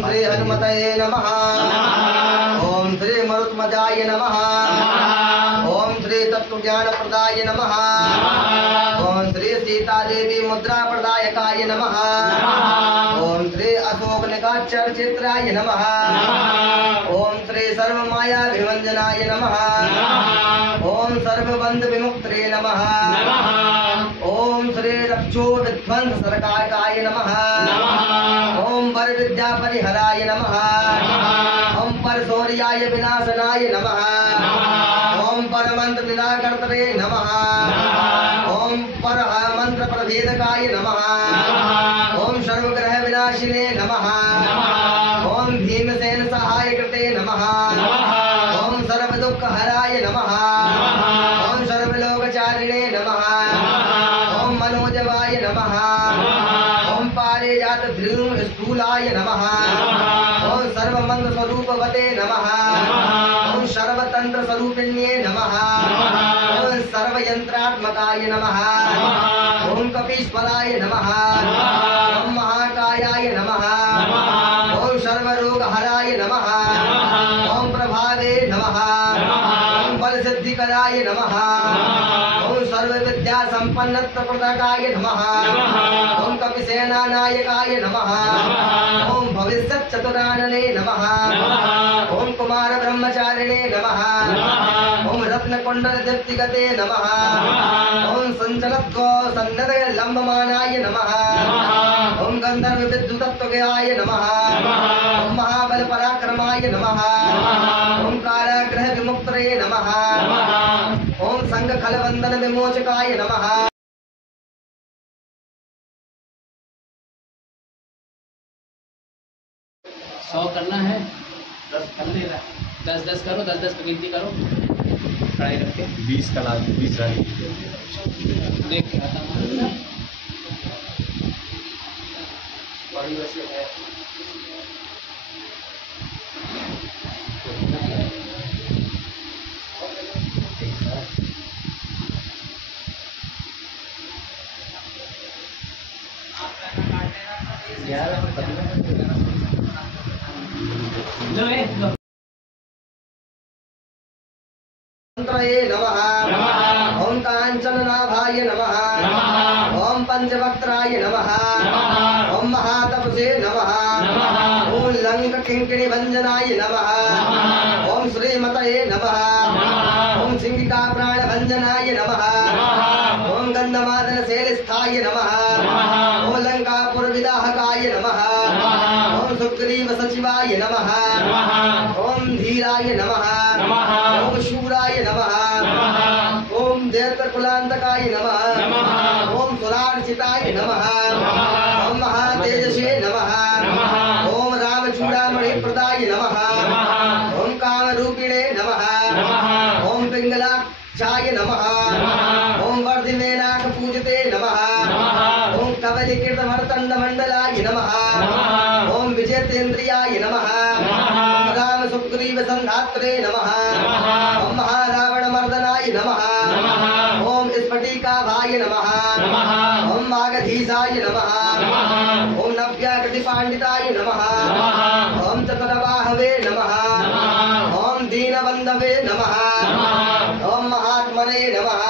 ओम श्री हनुमते नमः। ओम श्री मरुत्मजाय नमः। ओम श्री तत्वज्ञान प्रदाय नमः। ओम श्री सीता देवी मुद्रा प्रदायकाय नमः। ओम श्री अशोक निकाक्षर चित्राय नमः। ओम श्री सर्व माया विभंजनाय नमः। ओम सर्वबंध विमुक्त्रे नमः। ओम श्री रक्षो विध्वंस सरकारकाय नमः। ओम पर विद्या परिहराय नमः। ओम पर शौर्याय विनाशनाय नमः। ओम पर मंत्र निराकर्तरे नमः। ओम पर मंत्र प्रभेदकाय नमः। ओम सर्वग्रह विनाशिने नमः। ओम भीमसेन सहाय कृते नमः। ओम सर्व दुख हराय नमः। ओम सर्वलोकचारिणे नमः। ओम मनोजवाय नमः। ओम पारिजात ध्रुव स्थूलाय नमः। ओम सर्वमंगल स्वरूपवते नमः। ओम सर्वतंत्र स्वरूपिण्ये नमः। ओम सर्वयंत्रात्मकाय नमः। ओम कपीश्वराय नमः। ओम महाकायाय नमः। ओम सर्वरोगहराय नमः। ओम प्रभावे नमः। ओम बल सिद्धिकराय नमः। ओम सर्व विद्या संपन्नत्व प्रदायकाय नमः। ओम कपिसेना नायकाय नमः। ओम भविष्यत् चतुरानने नमः। ओम कुमार ब्रह्मचारिणे नमः। ओम रत्न कुंडल दीप्तिगते नमः। ओम संचलत्व सन्नद लंबमानाय नमः। ओम गंधर्व विद्युतत्वज्ञाय नमः। ओम महाबल पराक्रमाय नमः। ओम कारागृह विमुक्तये नमः। ओम संघ खलबंधन विमोचकाय नमः। सौ करना है, 10 कर लेना, 10-10 करो, 10-10 की गिनती करो, खड़े रखे 20 कला 20 रानी देख के आता हूँ। बड़ी वैसे है नमः। ओम कांचननाभाय नमः। ओम पंचवक्त्राय नमः। ओम महातपसे नमः। ओम लंक किंकिणी भंजनाय नमः। ओम श्रीमतये नमः। ओम सिंहिका प्राण भंजनाय नमः। ओम गंधमादन शैलस्थाय नमः। ओम लंकापुर विदाहकाय नमः। ओम सुग्रीव सचिवाय नमः। ओम धीराय नमः। ओम शूराय नमः। ओम दैत्य कुलांतकाय नमः। ओम सुरार्चिताय नमः। ओम महातेजसे नमः। ओम रामचूड़ामणि प्रदाय नमः। ओम कामरूपिणे नमः। ओम पिंगलाक्षाय नमः। ओम वर्धिमेनाक पूजते नमः। ओम कवलिकृत भरतंड मंडलाय नमः। ओम विजयतेन्द्रियाय नमः। ओम राम सुग्रीव संधात्रे नमः। ओम महारावण मर्दनाय नमः। ओम स्फटिकाभाय नमः। ओम मागधीशाय नमः। ओम नव्याकृति पांडिताय नमः। ओम चतुरबाहवे नमः। ओम दीनबंधवे नमः। ओम महात्मने नमः।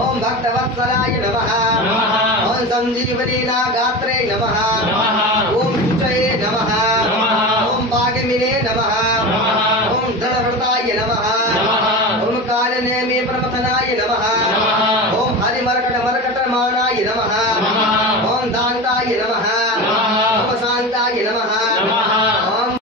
ओम भक्तवत्सलाय नमः। ओम संजीवनी नागात्रे नमः। ओम शुचये नमः। ओम भागमिने नमः। ओम दृढ़व्रताय नमः। ओम कालनेमि प्रमथनाय नमः। ओम हरिमर्कट मर्कटमाणाय नमः। ओम दान्ताय नमः। ओम शान्ताय नमः। ओम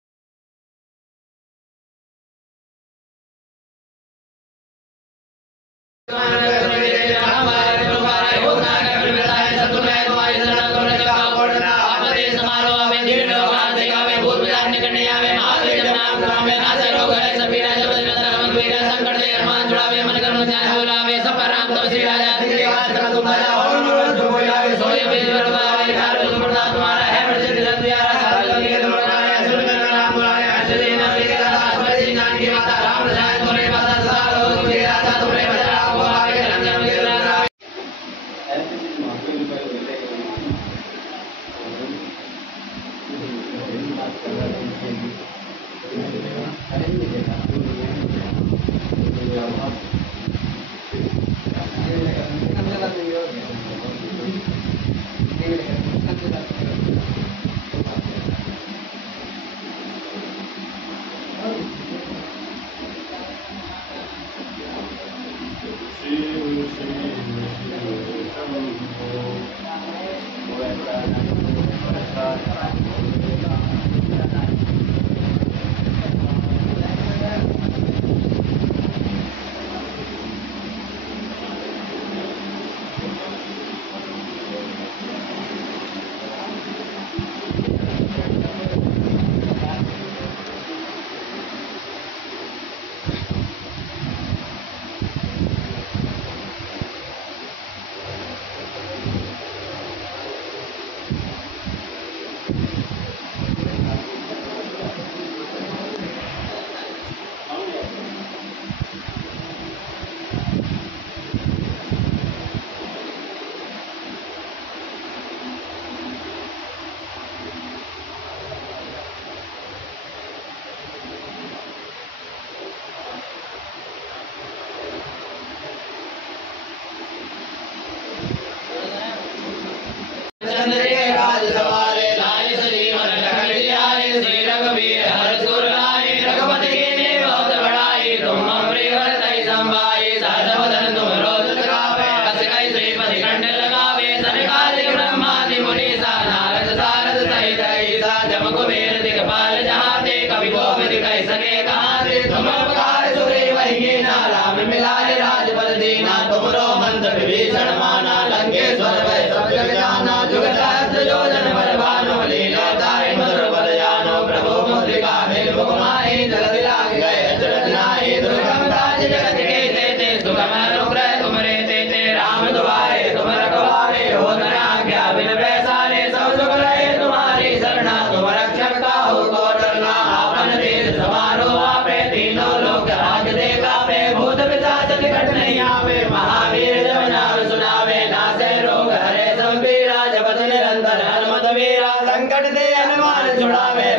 जुड़ावे